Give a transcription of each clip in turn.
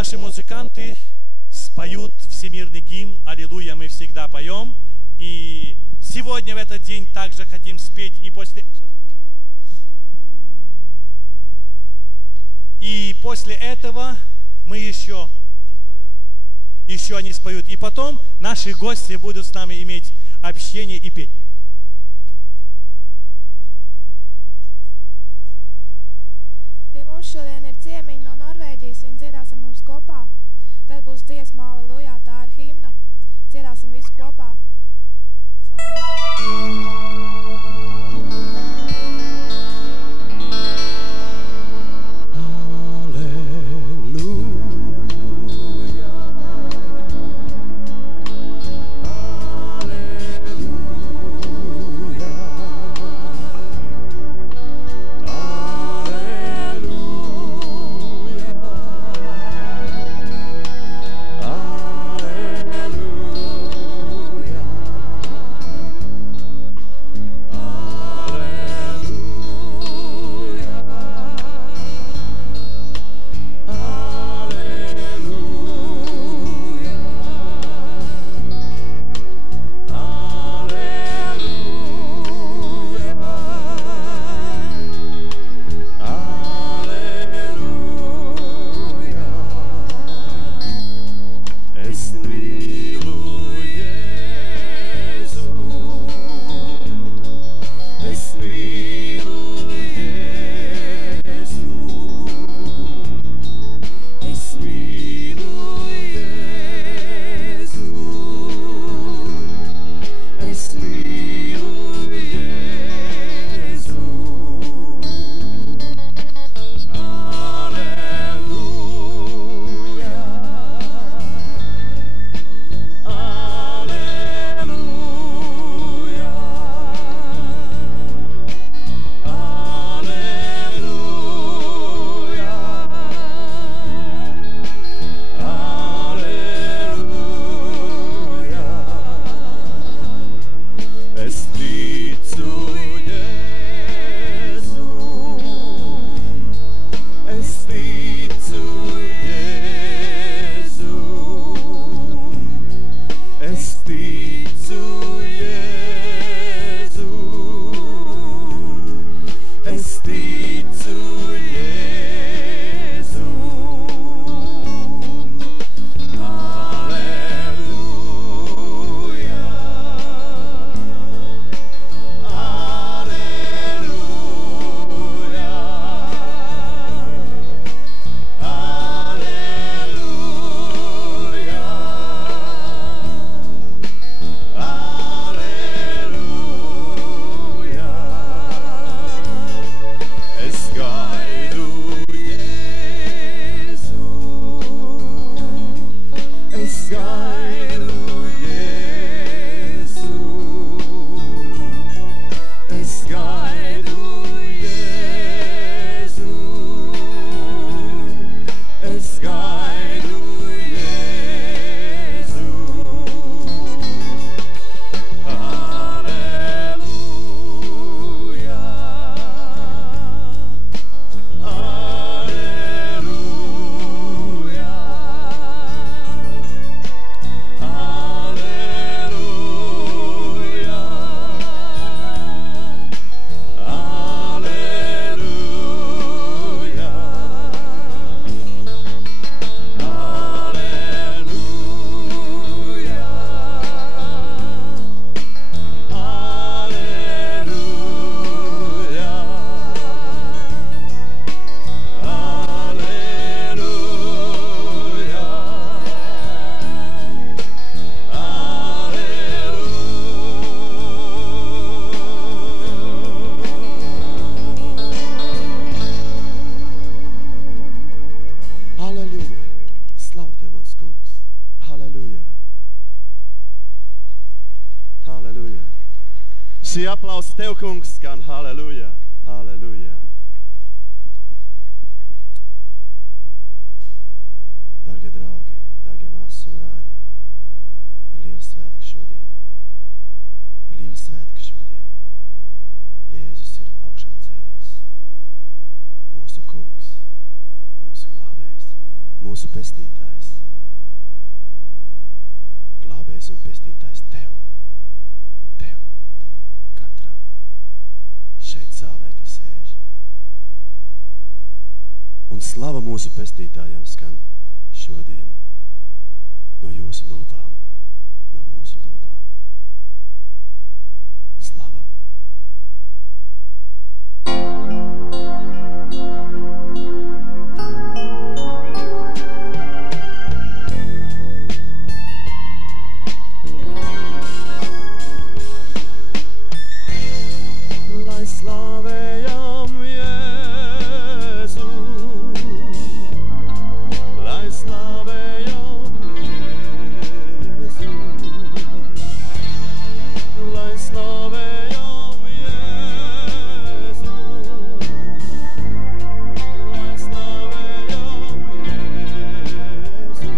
наши музыканты споют всемирный гимн «Аллилуйя» мы всегда поем. И сегодня в этот день также хотим спеть. И после этого мы еще они споют. И потом наши гости будут с нами иметь общение и петь. Pie mums šodien ir ciemiņi no Norvēģijas, viņi dziedās ar mums kopā. Tad būs dziesma Aleluja, tā ir himna. Dziedāsim visu kopā. Šī aplausa tev, kungs, skan halleluja, halleluja. Dargie draugi, dargie māsas un brāļi, ir liela svētka šodien. Ir liela svētka šodien. Jēzus ir augšām cēlies. Mūsu kungs, mūsu glābējs, mūsu pestītājs, glābējs un pestītājs tev, katram, šeit zālē, kas sēž. Un slava mūsu pestītājiem skan šodien no jūsu lūpām, no mūsu lūpām. Slava. Lai slavējam Jēzu, lai slavējam Jēzu, lai slavējam Jēzu, lai slavējam Jēzu,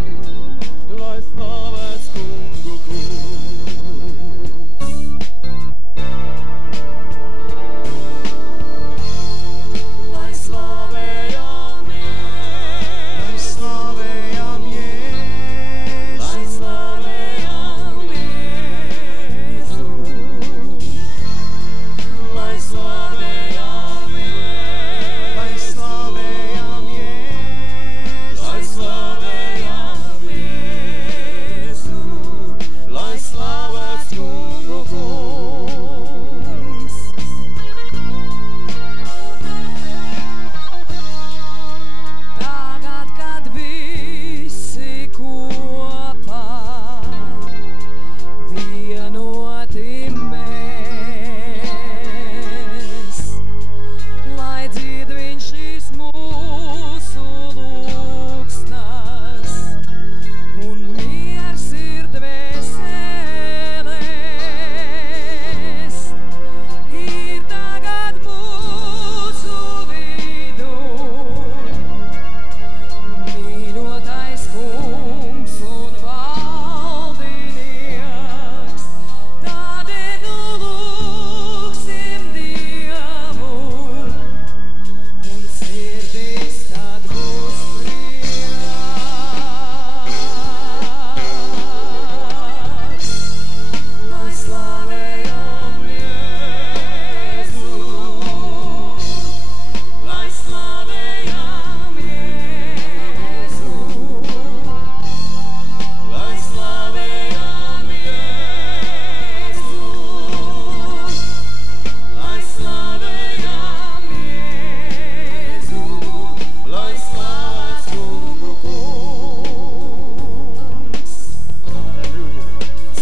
lai slavēts Kungu kungs. Lai slavējam Jēzu, lai slavējam Jēzu, lai slavējam Jēzu, lai slavējam Jēzu, lai slavējam Jēzu, lai slavēts Kungu kungs. Tagad, kad visi kopā vienoti mēs, lai dzird viņš šīs mūsu lūgsnas un miers ir dvēselēs, ir tagad mūsu vidū mīļotais kungs un valdinieks, tādēļ nu lūgsim Dievu, un sirdīs tad būs prieks. Lai slavējam Jēzu, lai slavējam Jēzu, lai slavējam Jēzu, lai slavējam Jēzu, lai slavēts Kungu kungs. Halleluja.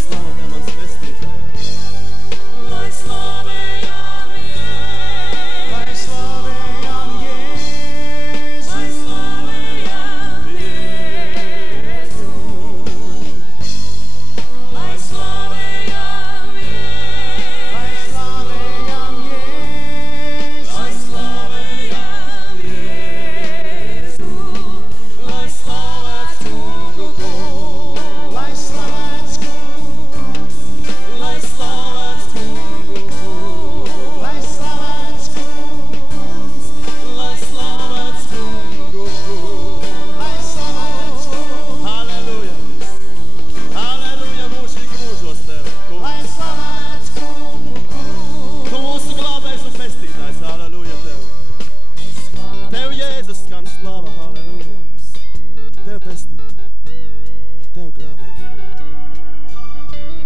Slava tev, mans pestītājs. Lai slavējam Jēzu, Lai slavējam Jēzu, lai slavējam Jēzu, lai slavējam Jēzu, lai slavējam Jēzu, lai slavējam Jēzu, lai slavēts Kungu kungs. lai slavēts Kungs, Lai slavēts Kungu kungs. lai slavēts Kungs, Lai slavēts Kungu kungs. lai slavēts Kungs, Halleluja! Halleluja! Mūžīgi mūžos tev, kungs! lai slavēts Kungu kungs. Tu mūsu glābējs un pestītājs, halleluja tev! Tev Jēzus skan slava, halleluja! Tev pestītāji, tev glābēji.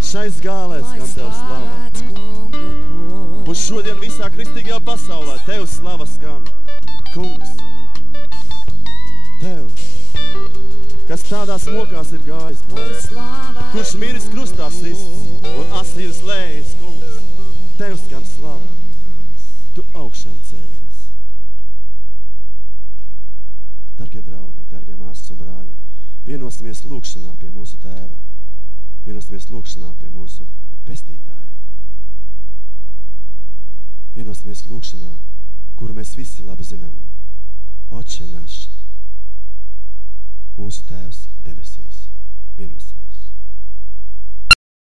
Šais gālēs skan tev slava. Un šodien visā kristīgajā pasaulē tev slava skan. Kungs, tev, kas tādās mokās ir gājis bojā, kurš miris krustā sists un asīras lējis, kungs, tev skan slava. Tu augšām cēlies. Dargie draugi, dargie māsas un brāļi, vienosimies lūkšanā pie mūsu tēva, vienosimies lūkšanā pie mūsu pestītāja. Vienosimies lūkšanā, kuru mēs visi labi zinām. Oče naš, mūsu tēvs debesīs. Vienosimies.